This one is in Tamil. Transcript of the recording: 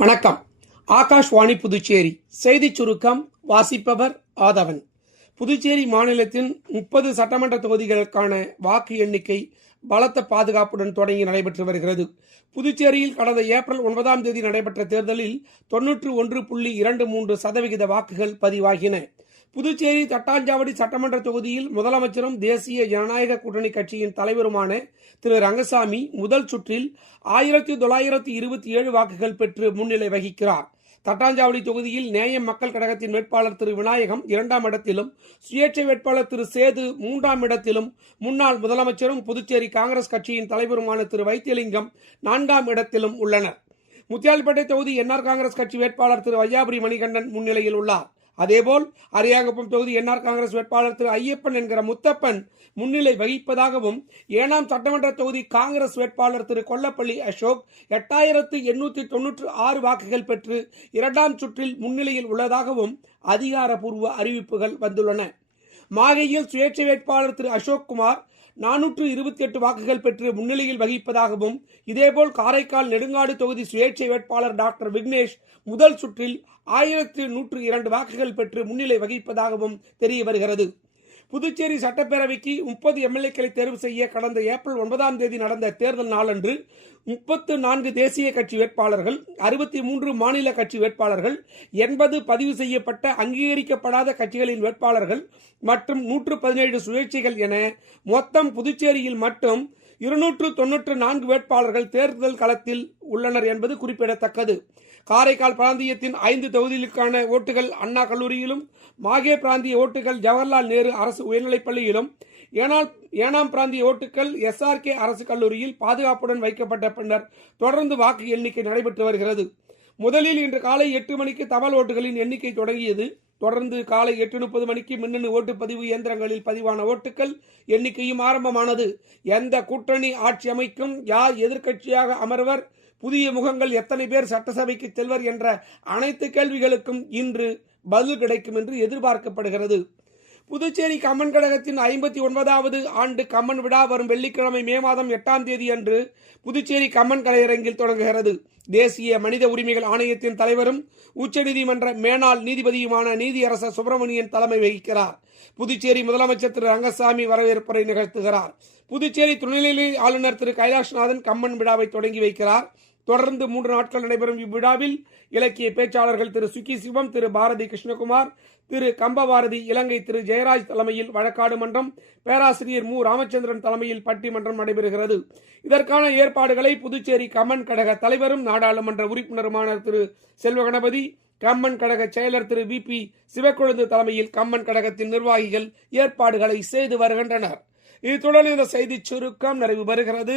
வணக்கம். ஆகாஷ்வாணி புதுச்சேரி செய்திச் சுருக்கம் வாசிப்பவர் ஆதவன். புதுச்சேரி மாநிலத்தின் 30 சட்டமன்ற தொகுதிகளுக்கான வாக்கு எண்ணிக்கை பலத்த பாதுகாப்புடன் தொடங்கி நடைபெற்று வருகிறது. புதுச்சேரியில் கடந்த ஏப்ரல் 9ஆம் தேதி நடைபெற்ற தேர்தலில் 91.23% வாக்குகள் பதிவாகின. புதுச்சேரி தட்டாஞ்சாவடி சட்டமன்ற தொகுதியில் முதலமைச்சரும் தேசிய ஜனநாயக கூட்டணி கட்சியின் தலைவருமான திரு ரங்கசாமி முதல் சுற்றில் 1927 வாக்குகள் பெற்று முன்னிலை வகிக்கிறார். தட்டாஞ்சாவடி தொகுதியில் நேயம் மக்கள் கழகத்தின் வேட்பாளர் திரு விநாயகம் 2ஆம் இடத்திலும், சுயேட்சை வேட்பாளர் திரு சேது 3ஆம் இடத்திலும், முன்னாள் முதலமைச்சரும் புதுச்சேரி காங்கிரஸ் கட்சியின் தலைவருமான திரு வைத்தியலிங்கம் 4ஆம் இடத்திலும் உள்ளனர். முத்தியால்பேட்டை தொகுதி என்ஆர் காங்கிரஸ் கட்சி வேட்பாளர் திரு வையாபுரி மணிகண்டன் முன்னிலையில் உள்ளார். அதேபோல் அரியாங்குப்பம் தொகுதி என்ஆர் காங்கிரஸ் வேட்பாளர் திரு ஐயப்பன் என்கிற முத்தப்பன் முன்னிலை வகிப்பதாகவும், ஏனாம் சட்டமன்ற தொகுதி காங்கிரஸ் வேட்பாளர் திரு கொல்லப்பள்ளி அசோக் 8896 வாக்குகள் பெற்று 2ஆம் சுற்றில் முன்னிலையில் உள்ளதாகவும் அதிகாரப்பூர்வ அறிவிப்புகள் வந்துள்ளன. மாகையில் சுயேட்சை வேட்பாளர் திரு அசோக்குமார் 428 வாக்குகள் பெற்று முன்னிலையில் வகிப்பதாகவும், இதேபோல் காரைக்கால் நெடுங்காடு தொகுதி சுயேட்சை வேட்பாளர் டாக்டர் விக்னேஷ் முதல் சுற்றில் 1102 வாக்குகள் பெற்று முன்னிலை வகிப்பதாகவும் தெரிய வருகிறது. புதுச்சேரி சட்டப்பேரவைக்கு 30 எம்எல்ஏக்களை தேர்வு செய்ய கடந்த ஏப்ரல் 9ஆம் தேதி நடந்த தேர்தல் நாளன்று 34 தேசிய கட்சி வேட்பாளர்கள், 63 மாநில கட்சி வேட்பாளர்கள், 80 பதிவு செய்யப்பட்ட அங்கீகரிக்கப்படாத கட்சிகளின் வேட்பாளர்கள் மற்றும் 117 சுயேட்சைகள் என மொத்தம் புதுச்சேரியில் மட்டும் 294 வேட்பாளர்கள் தேர்தல் களத்தில் உள்ளனர் என்பது குறிப்பிடத்தக்கது. காரைக்கால் பிராந்தியத்தின் 5 தொகுதிகளுக்கான ஓட்டுகள் அண்ணா கல்லூரியிலும், மாகே பிராந்திய ஓட்டுகள் ஜவஹர்லால் நேரு அரசு உயர்நிலைப்பள்ளியிலும், ஏனாம் பிராந்திய ஓட்டுகள் SRK அரசு கல்லூரியில் பாதுகாப்புடன் வைக்கப்பட்ட பின்னர் தொடர்ந்து வாக்கு எண்ணிக்கை நடைபெற்று வருகிறது. முதலில் இன்று காலை 8 மணிக்கு தபால் ஓட்டுகளின் எண்ணிக்கை தொடங்கியது. தொடர்ந்து காலை 8:30 மணிக்கு மின்னணு ஓட்டுப்பதிவு இயந்திரங்களில் பதிவான ஓட்டுகள் எண்ணிக்கையும் ஆரம்பமானது. எந்த கூட்டணி ஆட்சி அமைக்கும், யார் எதிர்க்கட்சியாக அமர்வர், புதிய முகங்கள் எத்தனை பேர் சட்டசபைக்கு செல்வர் என்ற அனைத்து கேள்விகளுக்கும் இன்று பதில் கிடைக்கும் என்று எதிர்பார்க்கப்படுகிறது. புதுச்சேரி கம்மன் கழகத்தின் 59வது ஆண்டு கம்மன் விழா வரும் வெள்ளிக்கிழமை மே மாதம் 8ஆம் தேதி அன்று புதுச்சேரி கம்மன் கலையரங்கில் தொடங்குகிறது. தேசிய மனித உரிமைகள் ஆணையத்தின் தலைவரும் உச்சநீதிமன்ற மேனாள் நீதிபதியுமான நீதியரசர் சுப்பிரமணியன் தலைமை வகிக்கிறார். புதுச்சேரி முதலமைச்சர் திரு ரங்கசாமி வரவேற்புரை நிகழ்த்துகிறார். புதுச்சேரி துணைநிலை ஆளுநர் திரு கைலாஷ்நாதன் கம்மன் விழாவை தொடங்கி வைக்கிறார். தொடர்ந்து 3 நாட்கள் நடைபெறும் இவ்விழாவில் இலக்கிய பேச்சாளர்கள் திரு சுக்கி சிவம், திரு பாரதி கிருஷ்ணகுமார், திரு கம்பபாரதி, இலங்கை திரு ஜெயராஜ் தலைமையில் வழக்காடு மன்றம், பேராசிரியர் மு ராமச்சந்திரன் தலைமையில் பட்டிமன்றம் நடைபெறுகிறது. இதற்கான ஏற்பாடுகளை புதுச்சேரி கம்மன் கழக தலைவரும் நாடாளுமன்ற உறுப்பினருமான திரு செல்வகணபதி, கம்மன் கழக செயலர் திரு VP சிவக்கொழுந்து தலைமையில் கம்மன் கழகத்தின் நிர்வாகிகள் ஏற்பாடுகளை செய்து வருகின்றனர். இத்துடன் இந்த செய்திச் சுருக்கம் நிறைவு பெறுகிறது.